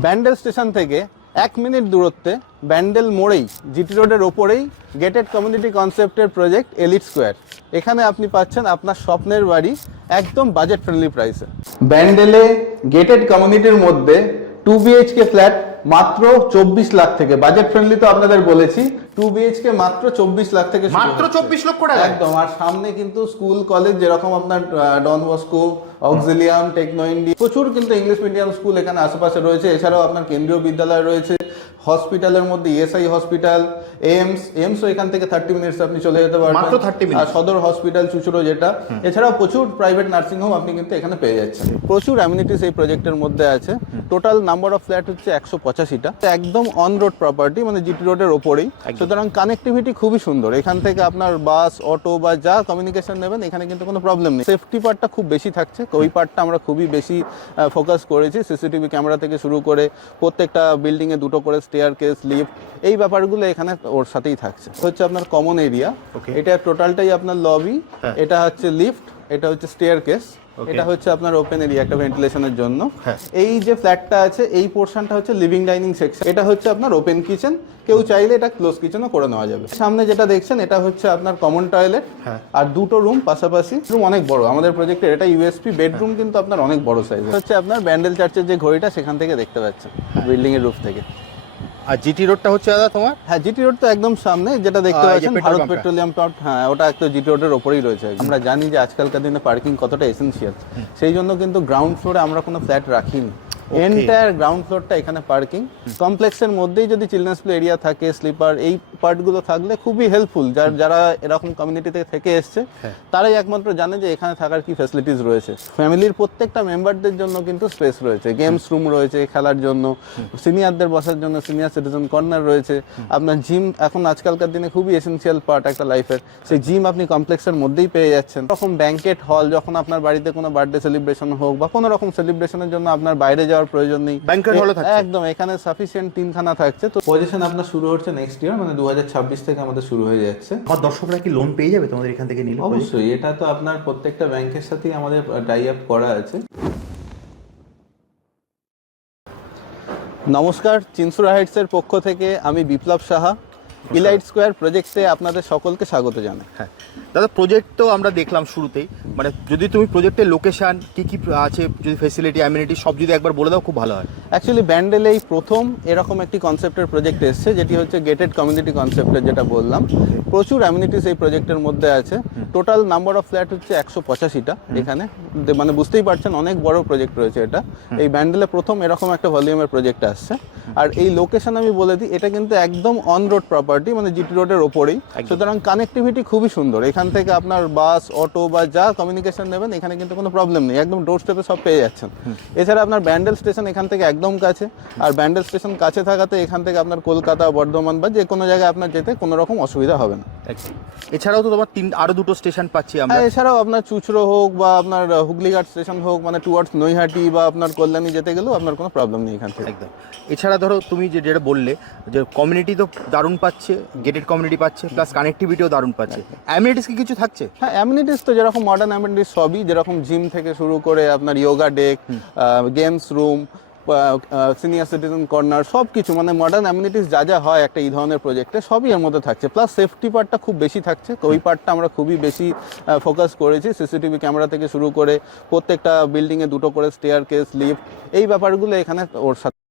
Bandel station থেকে এক minute দূরত্বে ব্যান্ডেল মোড়েই জিটি রোডের ওপরেই গেটেড কমিউনিটি কনসেপ্টের প্রজেক্ট এলিট স্কোয়ার। এখানে আপনি পাচ্ছেন আপনার স্বপ্নের বাড়ি একদম বাজেট ফ্রেন্ডলি প্রাইসে ব্যান্ডেলে গেটেড কমিউনিটির মধ্যে টু বিএইচকে ফ্ল্যাট মাত্র চব্বিশ লাখ থেকে বাজেট ফ্রেন্ডলি তো আপনাদের বলেছি টু বিএইচকে মাত্র চব্বিশ লাখ থেকে মাত্র চব্বিশ লক্ষ টাকা একদম আর সামনে কিন্তু স্কুল কলেজ যেরকম আপনার Don Bosco Auxilium Techno India প্রচুর কিন্তু ইংলিশ মিডিয়াম স্কুল এখানে আশেপাশে রয়েছে। এছাড়াও আপনার কেন্দ্রীয় বিদ্যালয় রয়েছে। হসপিটালের মধ্যে ইএসআই হসপিটাল এমস এইমসও এখান থেকে থার্টি মিনিটস আপনি চলে যেতে পারবেন। মাত্র 30 minutes। আর সদর হসপিটাল চুচুড়ো যেটা এছাড়াও প্রচুর প্রাইভেট নার্সিং হোম আপনি কিন্তু এখানে পেয়ে যাচ্ছেন। প্রচুর অ্যামিনিটিস এই প্রজেক্টের মধ্যে আছে। টোটাল নাম্বার অফ ফ্ল্যাট হচ্ছে একশো পঁচাশিটা। একদম অন রোড প্রপার্টি মানে জিটি রোডের ওপরেই। সুতরাং কানেক্টিভিটি খুবই সুন্দর। এখান থেকে আপনার বাস অটো বা যা কমিউনিকেশন নেবেন এখানে কিন্তু কোনো প্রবলেম নেই। সেফটি পার্টটা খুব বেশি থাকছে। ওই পার্টটা আমরা খুবই বেশি ফোকাস করেছি। সিসিটিভি ক্যামেরা থেকে শুরু করে প্রত্যেকটা বিল্ডিংয়ে দুটো করে স্টেয়ার কেস লিফট এই ব্যাপারগুলো এখানে ওর সাথেই থাকছে। হচ্ছে আপনার কমন এরিয়া. এটা টোটালটাই আপনার লবি হ্যাঁ। এটা হচ্ছে লিফট এটা হচ্ছে স্টেয়ার কেস এটা হচ্ছে আপনার ওপেন এরিয়া একটা ভেন্টিলেশনের জন্য। হ্যাঁ। এই যে ফ্ল্যাটটা আছে এই পোর্শনটা হচ্ছে লিভিং ডাইনিং সেকশন এটা হচ্ছে আপনার ওপেন কিচেন কেউ চাইলে এটা ক্লোজ কিচেনও করে নেওয়া যাবে। সামনে যেটা দেখছেন এটা হচ্ছে আপনার কমন টয়লেট হ্যাঁ। আর দুটো রুম পাশাপাশি রুম অনেক বড়। আমাদের প্রজেক্টের এটা ইউএসপি বেডরুম কিন্তু আপনার অনেক বড় সাইজ হচ্ছে আপনার ব্যান্ডেল চার্চের যে ঘড়িটা সেখান থেকে দেখতে পাচ্ছেন বিল্ডিং এর রুফ থেকে। আর জিটি রোডটা হচ্ছে দাদা তোমার? হ্যাঁ জিটি রোড তো একদম সামনে যেটা দেখতে পাচ্ছেন ভারত পেট্রোলিয়াম পাম্প হ্যাঁ ওটা একটা জিটি রোডের ওপরেই রয়েছে। আমরা জানি যে আজকালকার দিনে পার্কিং কতটা এসেনশিয়াল সেই জন্য কিন্তু গ্রাউন্ড ফ্লোরে আমরা কোনো ফ্ল্যাট রাখিনি। এন্টায়ার গ্রাউন্ড ফ্লোরটা এখানে পার্কিং কমপ্লেক্সের মধ্যেই যদি চিলড্রেন্স প্লে এরিয়া থাকে স্লিপার এই পার্টগুলো থাকলে খুবই হেল্পফুল যার যারা এরকম কমিউনিটিতে থেকে এসছে হ্যাঁ। তারাই একমাত্র জানে যে এখানে থাকার কি ফ্যাসিলিটিস রয়েছে। ফ্যামিলির প্রত্যেকটা মেম্বারদের জন্য কিন্তু স্পেস রয়েছে। গেমস রুম রয়েছে খেলার জন্য সিনিয়রদের বসার জন্য সিনিয়র সিটিজেন কর্নার রয়েছে। আপনার জিম এখন আজকালকার দিনে খুবই এসেন্সিয়াল পার্ট একটা লাইফের সেই জিম আপনি কমপ্লেক্সের মধ্যেই পেয়ে যাচ্ছেন। তখন ব্যাংকেট হল যখন আপনার বাড়িতে কোনো বার্থডে সেলিব্রেশন হোক বা কোনো রকম সেলিব্রেশনের জন্য আপনার বাইরে যাওয়ার প্রয়োজন নেই। ব্যাংকার হলে? একদম এখানে সাফিসিয়েন্ট তিনখানা থাকছে। তো পজিশন আপনার শুরু হচ্ছে নেক্সট ইয়ার মানে দু থেকে আমাদের শুরু হয়ে যাচ্ছে। আমার দর্শকরা কি লোন পেয়ে যাবে তোমাদের এখান থেকে নিলে? অবশ্যই এটা তো আপনার প্রত্যেকটা ব্যাংকের সাথেই আমাদের টাই আপ করা আছে। নমস্কার চিনসুরা হাইটসের পক্ষ থেকে আমি বিপ্লব সাহা। ইলাইট স্কোয়ার প্রজেক্টে আপনাদের সকলকে স্বাগত জানাই। হ্যাঁ দাদা প্রজেক্ট তো আমরা দেখলাম শুরুতেই। মানে যদি তুমি প্রজেক্টের লোকেশন কি কি আছে যদি ফেসিলিটি অ্যামিনিটি সব যদি একবার বলে দাও খুব ভালো হয়। অ্যাকচুয়ালি ব্যান্ডেল এই প্রথম এরকম একটি কনসেপ্টের প্রজেক্ট এসছে যেটি হচ্ছে গেটেড কমিউনিটি কনসেপ্টের যেটা বললাম। প্রচুর অ্যামিনিটিস এই প্রজেক্টের মধ্যে আছে। টোটাল নাম্বার অফ ফ্ল্যাট হচ্ছে একশো পঁচাশিটা এখানে। মানে বুঝতেই পারছেন অনেক বড় প্রজেক্ট রয়েছে এটা। এই ব্যান্ডেলে প্রথম এরকম একটা ভলিউমের প্রজেক্ট আসছে। আর এই লোকেশন আমি বলে দিই এটা কিন্তু একদম অন রোড প্রপার্টি মানে জিটি রোডের ওপরেই। সুতরাং কানেক্টিভিটি খুবই সুন্দর। এখান থেকে আপনার বাস অটো বা যা কমিউনিকেশন নেবেন এখানে কিন্তু কোনো প্রবলেম নেই। একদম ডোর স্টেপে সব পেয়ে যাচ্ছেন। এছাড়া আপনার ব্যান্ডেল স্টেশন এখান থেকে একদম কাছে। আর ব্যান্ডেল স্টেশন কাছে থাকাতে এখান থেকে আপনার কলকাতা বর্ধমান বা যে কোনো জায়গায় আপনার যেতে কোনো রকম অসুবিধা হবে না। এছাড়াও তো তোমার তিন আরও দুটো স্টেশন পাচ্ছি আমরা। এছাড়াও আপনার চুচড়ো হোক বা আপনার হুগলিঘাট স্টেশন হোক মানে টুয়ার্ডস নৈহাটি বা আপনার কল্যাণী যেতে গেলেও আপনার কোনো প্রবলেম নেই এখান থেকে। একদম। এছাড়া ধরো তুমি যে যেটা বললে যে কমিউনিটি তো দারুণ পাচ্ছে গেটেড কমিউনিটি পাচ্ছে প্লাস কানেক্টিভিটিও দারুণ পাচ্ছে। অ্যামিনিটিস কি কিছু থাকছে? হ্যাঁ অ্যামিনিটিস তো যেরকম মডার্ন অ্যামিনিটিস সবই যেরকম জিম থেকে শুরু করে আপনার yoga deck games room senior citizen corner সব কিছু মানে মডার্ন অ্যামিনিটিস যা যা হয় একটা এই ধরনের প্রজেক্টে সবই এর মধ্যে থাকছে। প্লাস সেফটি পার্টটা খুব বেশি থাকছে। তো ওই পার্টটা আমরা খুবই বেশি ফোকাস করেছি। সিসিটিভি ক্যামেরা থেকে শুরু করে প্রত্যেকটা বিল্ডিংয়ে দুটো করে স্টেয়ার কেস লিফট এই ব্যাপারগুলো এখানে ওর সাথে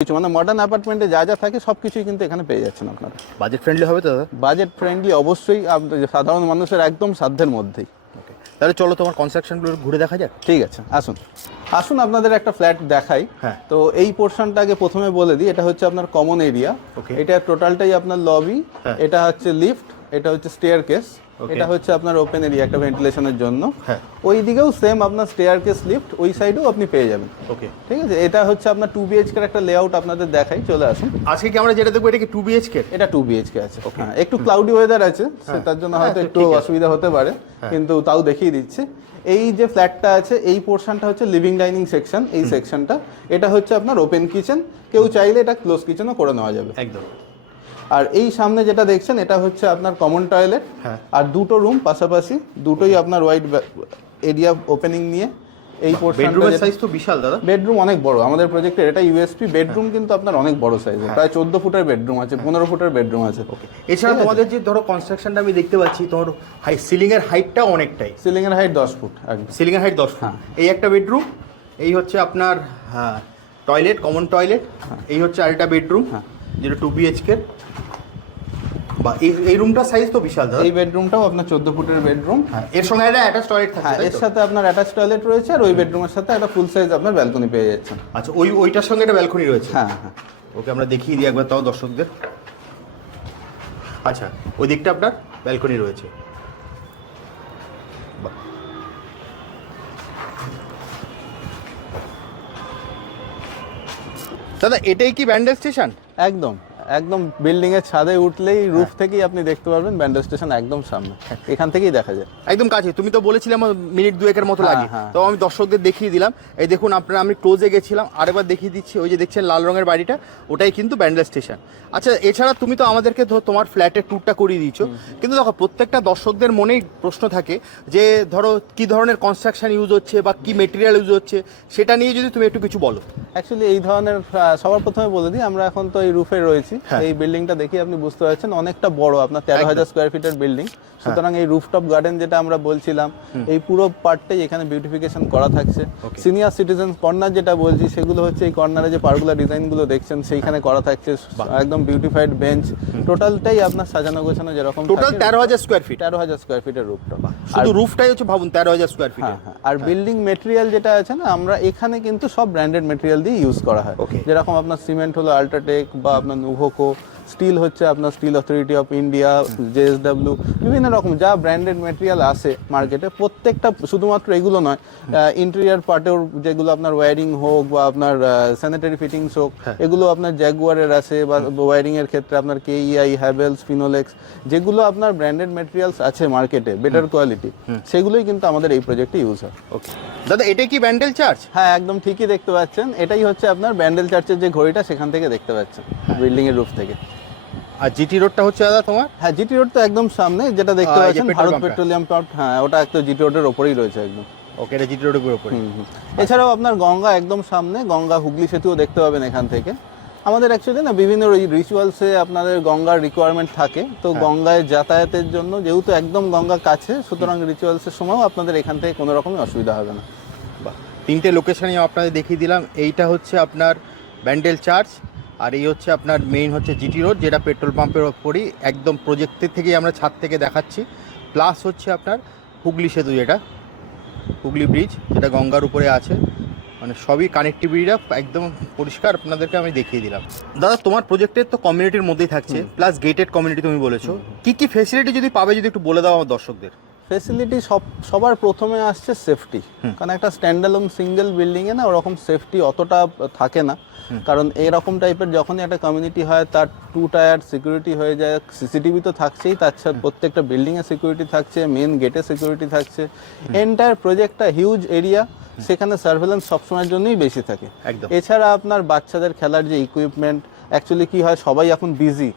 কিছু মানে মডার্ন অ্যাপার্টমেন্টে যা যা থাকে সব কিছুই কিন্তু এখানে পেয়ে যাচ্ছেন আপনারা বাজেট ফ্রেন্ডলি হবে তো দাদা বাজেট ফ্রেন্ডলি অবশ্যই আপ- সাধারণ মানুষের একদম সাধ্যের মধ্যেই Okay. তাহলে চলো তোমার কনস্ট্রাকশনগুলো ঘুরে দেখা যাক ঠিক আছে আসুন আসুন আপনাদের একটা ফ্ল্যাট দেখাই হ্যাঁ। তো এই পোর্শনটা আগে প্রথমে বলে দিই এটা হচ্ছে আপনার কমন এরিয়া Okay. এটা টোটালটাই আপনার লবি হ্যাঁ। এটা হচ্ছে লিফট এটা হচ্ছে স্টেয়ার কেস. এটা হচ্ছে আপনার ওপেন এরিয়া একটা ভেন্টিলেশনের জন্য। হ্যাঁ। ওই দিকেও সেম আপনার স্টেয়ার কেস লিফট ওই সাইডেও আপনি পেয়ে যাবেন। ওকে ঠিক আছে? এটা হচ্ছে আপনার টু বিএইচকে একটা লেআউট আপনাদের দেখাই চলে আসুন। আজকে কি আমরা যেটা দেখব এটা কি টু বিএইচকে এটা টু বিএইচকে আছে। হ্যাঁ একটু ক্লাউডি ওয়েদার আছে সে তার জন্য হয়তো হ্যাঁ, একটু অসুবিধা হতে পারে কিন্তু তাও দেখিয়ে দিচ্ছি। এই যে ফ্ল্যাটটা আছে এই পোর্শনটা হচ্ছে লিভিং ডাইনিং সেকশন এই সেকশনটা এটা হচ্ছে আপনার ওপেন কিচেন কেউ চাইলে এটা ক্লোজ কিচেনও করে নেওয়া যাবে। একদম। আর এই সামনে যেটা দেখছেন এটা হচ্ছে আপনার কমন টয়লেট হ্যাঁ। আর দুটো রুম পাশাপাশি দুটোই আপনার ওয়াইড এরিয়া ওপেনিং নিয়ে এই বেডরুমের সাইজ তো বিশাল দাদা। বেডরুম অনেক বড়। আমাদের প্রজেক্টের এটা ইউএসপি বেডরুম কিন্তু আপনার অনেক বড় সাইজের প্রায় চোদ্দ ফুটের বেডরুম আছে পনেরো ফুটের বেডরুম আছে। এছাড়া তোমাদের যে ধরো কনস্ট্রাকশনটা আমি দেখতে পাচ্ছি তোমার হাই সিলিং এর হাইটটা অনেকটাই। সিলিং এর হাইট দশ ফুট সিলিং এর হাইট দশ ফুট। এই একটা বেডরুম এই হচ্ছে আপনার হ্যাঁ টয়লেট কমন টয়লেট এই হচ্ছে আরেকটা বেডরুম হ্যাঁ। যেটা টু বিএইচকে বা এই এই রুমটার সাইজ তো বিশাল দাদা এই বেডরুমটাও আপনার চোদ্দ ফুটের বেডরুম হ্যাঁ এর সঙ্গে একটা অ্যাটাচ টয়লেট হ্যাঁ এর সাথে আপনার অ্যাটাচ টয়লেট রয়েছে আর ওই বেডরুমের সাথে একটা ফুল সাইজ আপনার ব্যালকনি পেয়ে যাচ্ছেন। আচ্ছা ওই ওইটার সঙ্গে একটা ব্যালকনি রয়েছে? হ্যাঁ হ্যাঁ। ওকে আমরা দেখিয়ে দিই একবার তাও দর্শকদের। আচ্ছা ওই দিকটা আপনার ব্যালকনি রয়েছে। দাদা এটাই কি ব্যান্ডেল স্টেশন? একদম। একদম বিল্ডিং এর ছাদে উঠলেই রুফ থেকেই আপনি দেখতে পারবেন ব্যান্ডেল স্টেশন একদম সামনে। এখান থেকেই দেখা যায়। একদম কাছে তুমি তো বলেছিলে আমার মিনিট দুয়েকের মতো হ্যাঁ, লাগে। হ্যাঁ। তো আমি দর্শকদের দেখিয়ে দিলাম। এই দেখুন আপনারা আমি ক্লোজে গেছিলাম আরেকবার দেখিয়ে দিচ্ছি ওই যে দেখছেন লাল রঙের বাড়িটা ওটাই কিন্তু ব্যান্ডেল স্টেশন আচ্ছা এছাড়া তুমি তো আমাদেরকে ধর তোমার ফ্ল্যাটের ট্যুরটা করিয়ে দিচ্ছ কিন্তু দেখো প্রত্যেকটা দর্শকদের মনেই প্রশ্ন থাকে যে ধরো কি ধরনের কনস্ট্রাকশন ইউজ হচ্ছে বা কি মেটেরিয়াল ইউজ হচ্ছে সেটা নিয়ে যদি তুমি একটু কিছু বলো। অ্যাকচুয়ালি এই ধরনের সবার প্রথমে বলে দিই আমরা এখন তো এই রুফে রয়েছি। হ্যাঁ। এই বিল্ডিংটা দেখে আপনি বুঝতে পারছেন অনেকটা বড় আপনার তেরো হাজার স্কোয়ার ফিটের বিল্ডিং। সুতরাং এই রুফটপ গার্ডেন যেটা আমরা বলছিলাম এই পুরো পার্টটাই এখানে বিউটিফিকেশন করা থাকছে। সিনিয়র সিটিজেন কর্নার যেটা বলছি সেগুলো হচ্ছে এই কর্নারে যে পার্কগুলো ডিজাইনগুলো দেখছেন সেইখানে করা থাকছে। একদম বিউটিফাইড বেঞ্চ টোটালটাই আপনার সাজানো গোছানো যেরকম টোটাল তেরো হাজার স্কোয়ার ফিট তেরো হাজার স্কোয়ার ফিটের রুফটপ শুধু রুফটাই হচ্ছে ভাবুন তেরো হাজার স্কোয়ার ফিট হ্যাঁ হ্যাঁ। আর বিল্ডিং মেটেরিয়াল যেটা আছে না আমরা এখানে কিন্তু সব ব্র্যান্ডেড মেটেরিয়াল দিয়ে ইউজ করা হয়। যেরকম আপনার সিমেন্ট হলো আল্ট্রাটেক বা আপনার নুভোকো স্টিল হচ্ছে আপনার steel authority of India JSW বিভিন্ন রকম যা ব্র্যান্ডেড মেটেরিয়াল আছে মার্কেটে প্রত্যেকটা শুধুমাত্র এগুলো নয় ইন্টেরিয়ার পার্টেও যেগুলো আপনার ওয়্যারিং হোক বা আপনার স্যানিটারি ফিটিংস হোক এগুলো আপনার জ্যাগুয়ারের আছে বা ওয়্যারিং এর ক্ষেত্রে আপনার কেইআই হ্যাভেলস ফিনোলেক্স যেগুলো আপনার ব্র্যান্ডেড মেটেরিয়ালস আছে মার্কেটে বেটার কোয়ালিটি সেগুলোই কিন্তু আমাদের এই প্রজেক্টে ইউজ হয়। ওকে দাদা এটা কি ব্যান্ডেল চার্চ হ্যাঁ একদম ঠিকই দেখতে পাচ্ছেন। এটাই হচ্ছে আপনার ব্যান্ডেল চার্চের যে ঘড়িটা সেখান থেকে দেখতে পাচ্ছেন বিল্ডিং এর রুফ থেকে। আর জিটি রোডটা হচ্ছে দাদা তোমার? হ্যাঁ জিটি রোড তো একদম সামনে যেটা দেখতে পাচ্ছেন ভারত পেট্রোলিয়াম পাম্প হ্যাঁ ওটা একদম জিটি রোডের ওপরেই রয়েছে একদম। ওকে এটা জিটি রোডের উপরে। এছাড়াও আপনার গঙ্গা একদম সামনে গঙ্গা হুগলি সেতুও দেখতে পাবেন এখান থেকে। আমাদের অ্যাকচুয়ালি না বিভিন্ন রিচুয়ালসে আপনাদের গঙ্গার রিকোয়ারমেন্ট থাকে। তো হ্যাঁ। গঙ্গায় যাতায়াতের জন্য যেহেতু একদম গঙ্গা কাছে সুতরাং রিচুয়ালসের সময়ও আপনাদের এখান থেকে কোনো রকমই অসুবিধা হবে না। বাহ তিনটে লোকেশনই আপনাদের দেখিয়ে দিলাম। এইটা হচ্ছে আপনার ব্যান্ডেল চার্চ আর এই হচ্ছে আপনার মেইন হচ্ছে জিটি রোড যেটা পেট্রোল পাম্পের ওপরই একদম প্রজেক্টের থেকেই আমরা ছাদ থেকে দেখাচ্ছি। প্লাস হচ্ছে আপনার হুগলি সেতু যেটা হুগলি ব্রিজ যেটা গঙ্গার উপরে আছে। মানে সবই কানেক্টিভিটিটা একদম পরিষ্কার আপনাদেরকে আমি দেখিয়ে দিলাম। দাদা তোমার প্রজেক্টের তো কমিউনিটির মধ্যেই থাকছে প্লাস গেটেড কমিউনিটি তুমি বলেছ। কি কি ফেসিলিটি যদি পাবে যদি একটু বলে দাও আমার দর্শকদের? ফেসিলিটি সব সবার প্রথমে আসছে সেফটি কারণ একটা স্ট্যান্ডালোন সিঙ্গেল বিল্ডিং এ না ওরকম সেফটি অতটা থাকে না। কারণ এরকম টাইপের যখনই একটা কমিউনিটি হয় তার টু টায়ার সিকিউরিটি হয়ে যায়। সিসিটিভি তো থাকছেই তার প্রত্যেকটা বিল্ডিংয়ে সিকিউরিটি থাকছে মেন গেটে সিকিউরিটি থাকছে। এন্টায়ার প্রজেক্টটা হিউজ এরিয়া সেখানে সার্ভেলেন্স সবসময়ের জন্যই বেশি থাকে। এছাড়া আপনার বাচ্চাদের খেলার যে ইকুইপমেন্ট অ্যাকচুয়ালি কি হয় সবাই এখন বিজি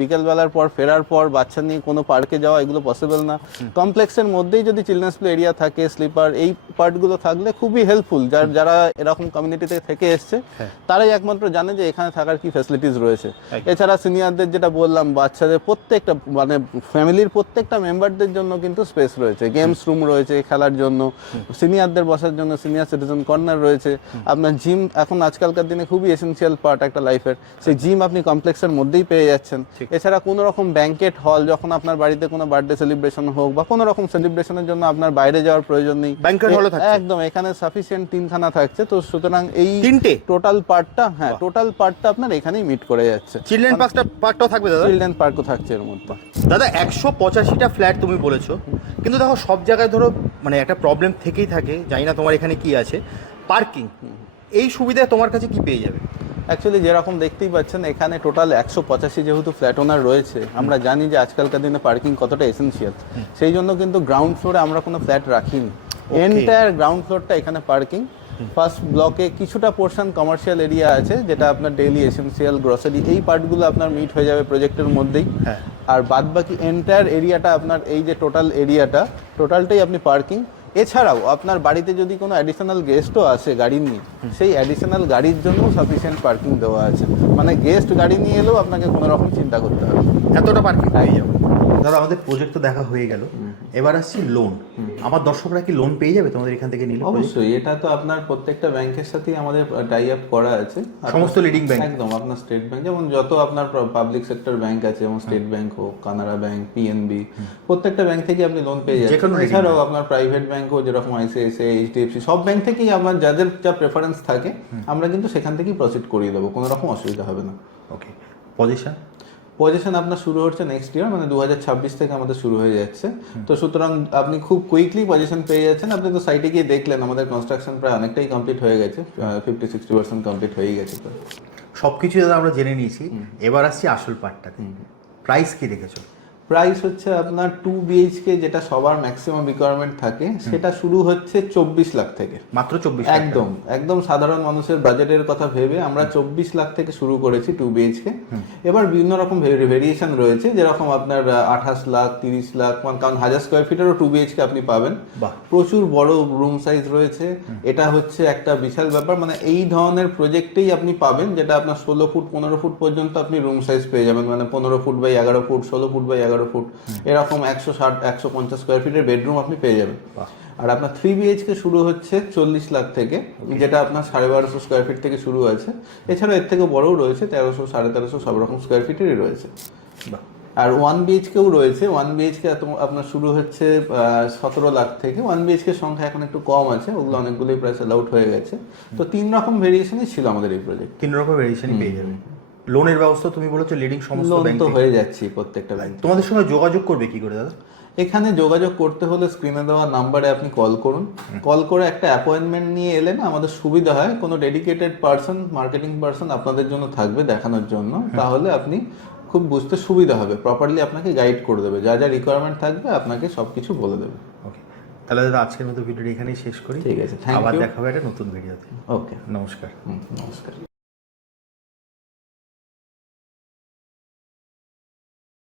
বিকেলবেলার পর ফেরার পর বাচ্চা নিয়ে কোনো পার্কে যাওয়া এগুলো পসিবল না। কমপ্লেক্সের মধ্যেই যদি চিলড্রেন্স প্লে এরিয়া থাকে স্লিপার এই পার্টগুলো থাকলে খুবই হেল্পফুল যার যারা এরকম কমিউনিটিতে থেকে এসছে হ্যাঁ। তারাই একমাত্র জানে যে এখানে থাকার কি ফ্যাসিলিটিস রয়েছে। এছাড়া সিনিয়রদের যেটা বললাম বাচ্চাদের প্রত্যেকটা মানে ফ্যামিলির প্রত্যেকটা মেম্বারদের জন্য কিন্তু স্পেস রয়েছে। গেমস রুম রয়েছে খেলার জন্য। সিনিয়রদের বসার জন্য সিনিয়র সিটিজেন কর্নার রয়েছে। আপনার জিম এখন আজকালকার দিনে খুবই এসেন্সিয়াল পার্ট একটা লাইফের সেই জিম আপনি কমপ্লেক্সের মধ্যেই পেয়ে যাচ্ছেন। এছাড়া কোনো রকম ব্যাংকেট হল যখন আপনার বাড়িতে কোনো বার্থডে সেলিব্রেশন হোক বা কোনো রকম সেলিব্রেশনের জন্য আপনার বাইরে যাওয়ার প্রয়োজন নেই ও থাকছে? একদম এখানে সাফিসিয়েন্ট তিনখানা থাকছে। তো সুতরাং এই তিনটে? টোটাল পার্টটা হ্যাঁ টোটাল পার্টটা আপনার এখানেই মিট করে যাচ্ছে। চিলড্রেন পার্কটা পার্কটাও থাকবে দাদা? চিলড্রেন পার্কও থাকছে এর মধ্যে। দাদা একশো পঁচাশিটা ফ্ল্যাট তুমি বলেছ। কিন্তু দেখো সব জায়গায় ধরো মানে একটা প্রবলেম থেকেই থাকে। জানি না তোমার এখানে কি আছে। পার্কিং এই সুবিধা তোমার কাছে কি পেয়ে যাবে? অ্যাকচুয়ালি যেরকম দেখতেই পাচ্ছেন এখানে টোটাল একশো পঁচাশি যেহেতু ফ্ল্যাট ওনার রয়েছে আমরা জানি যে আজকালকার দিনে পার্কিং কতটা এসেন্সিয়াল সেই জন্য কিন্তু গ্রাউন্ড ফ্লোরে আমরা কোনো ফ্ল্যাট রাখিনি। এন্টায়ার গ্রাউন্ড ফ্লোরটা এখানে পার্কিং ফার্স্ট ব্লকে কিছুটা পোর্শন কমার্শিয়াল এরিয়া আছে যেটা আপনার ডেইলি এসেন্সিয়াল গ্রসারি এই পার্টগুলো আপনার মিট হয়ে যাবে প্রজেক্টের মধ্যেই। হ্যাঁ। আর বাদ বাকি এন্টায়ার এরিয়াটা আপনার এই যে টোটাল এরিয়াটা টোটালটাই আপনি পার্কিং এছাড়াও আপনার বাড়িতে যদি কোনো অ্যাডিশনাল গেস্টও আসে গাড়ি নিয়ে সেই অ্যাডিশনাল গাড়ির জন্য সাফিসিয়েন্ট পার্কিং দেওয়া আছে। মানে গেস্ট গাড়ি নিয়ে এলেও আপনাকে কোনো রকম চিন্তা করতে হবে এতটা পার্কিং পেয়ে যাবে দাদা আমাদের প্রজেক্ট তো দেখা হয়ে গেল। এবার আসছি লোন আমার দর্শকরা কি লোন পেয়ে যাবে তোমাদের এখান থেকে নিলে? অবশ্যই এটা তো আপনার প্রত্যেকটা ব্যাংকের সাথেই আমাদের টাই আপ করা আছে। সমস্ত লিডিং ব্যাংক একদম আপনার স্টেট ব্যাংক যেমন যত আপনার পাবলিক সেক্টর ব্যাংক আছে যেমন স্টেট ব্যাংক হোক কানাড়া ব্যাংক পিএনবি প্রত্যেকটা ব্যাংক থেকে আপনি লোন পেয়ে যাচ্ছেন এছাড়াও আপনার প্রাইভেট ব্যাংকও যেরকম আইসিআইসিআই এইচডিএফসি সব ব্যাংক থেকেই আমার যাদের যা প্রেফারেন্স থাকে আমরা কিন্তু সেখান থেকেই প্রসিড করিয়ে দেবো কোনো রকম অসুবিধা হবে না। ওকে পজিশন পজিশন আপনার শুরু হচ্ছে নেক্সট ইয়ার মানে দু হাজার ছাব্বিশ থেকে আমাদের শুরু হয়ে যাচ্ছে। তো সুতরাং আপনি খুব কুইকলি পজিশন পেয়ে যাচ্ছেন। আপনি তো সাইটে গিয়ে দেখলেন আমাদের কনস্ট্রাকশন প্রায় অনেকটাই কমপ্লিট হয়ে গেছে। ফিফটি সিক্সটি পার্সেন্ট কমপ্লিট হয়ে গেছে তো। সব কিছু দাদা আমরা জেনে নিয়েছি। এবার আসছি আসল পার্টটা প্রাইস কি রেখেছো প্রাইস হচ্ছে আপনার টু বিএইচকে যেটা সবার ম্যাক্সিমাম রিকোয়ারমেন্ট থাকে সেটা শুরু হচ্ছে চব্বিশ লাখ থেকে। মাত্র চব্বিশ একদম একদম সাধারণ মানুষের বাজেটের কথা ভেবে আমরা চব্বিশ লাখ থেকে শুরু করেছি টু বিএইচকে এবার বিভিন্ন রকম ভেরিয়েশন রয়েছে যেরকম আপনার আঠাশ লাখ তিরিশ লাখ কারণ হাজার স্কোয়ার ফিটেরও টু বিএইচকে আপনি পাবেন। প্রচুর বড় রুম সাইজ রয়েছে। এটা হচ্ছে একটা বিশাল ব্যাপার মানে এই ধরনের প্রজেক্টেই আপনি পাবেন যেটা আপনার ষোলো ফুট পনেরো ফুট পর্যন্ত আপনি রুম সাইজ পেয়ে যাবেন মানে পনেরো ফুট বাই এগারো ফুট ষোলো ফুট বাই এগারো ফুট এরকম একশো ষাট একশো পঞ্চাশ স্কোয়ার ফিটের বেডরুম আপনি পেয়ে যাবেন। আর আপনার থ্রি বিএইচকে শুরু হচ্ছে চল্লিশ লাখ থেকে যেটা আপনার সাড়ে বারোশো স্কোয়ার ফিট থেকে শুরু আছে। এছাড়া এর থেকে বড়ও রয়েছে তেরোশো সাড়ে তেরোশো সব রকম স্কোয়ার ফিটেরই রয়েছে। আর ওয়ান বিএইচকেও রয়েছে। ওয়ান বিএইচকে আপনার শুরু হচ্ছে সতেরো লাখ থেকে। ওয়ান বিএইচকে সংখ্যা এখন একটু কম আছে ওগুলো অনেকগুলোই প্রায় সেল আউট হয়ে গেছে। তো তিন রকম ভেরিয়েশনই ছিল আমাদের এই প্রজেক্ট তিন রকম ভেরিয়েশনই পেয়ে যাবে লোনের ব্যবস্থা তুমি বলেছ লিডিং সমস্ত লোন তো হয়ে যাচ্ছে প্রত্যেকটা ব্যাংক তোমাদের সঙ্গে যোগাযোগ করবে কি করে দাদা? এখানে যোগাযোগ করতে হলে স্ক্রিনে দেওয়া নাম্বারে আপনি কল করুন। কল করে একটা অ্যাপয়েন্টমেন্ট নিয়ে এলে না আমাদের সুবিধা হয়। কোনো ডেডিকেটেড পার্সন মার্কেটিং পার্সন আপনাদের জন্য থাকবে দেখানোর জন্য। তাহলে আপনি খুব বুঝতে সুবিধা হবে। প্রপারলি আপনাকে গাইড করে দেবে। যা যা রিকোয়ারমেন্ট থাকবে আপনাকে সবকিছু বলে দেবে। ওকে তাহলে দাদা আজকের মতো ভিডিওটি এখানেই শেষ করি। ঠিক আছে থ্যাংক আবার দেখা হবে একটা নতুন ভিডিওতে ওকে নমস্কার। নমস্কার।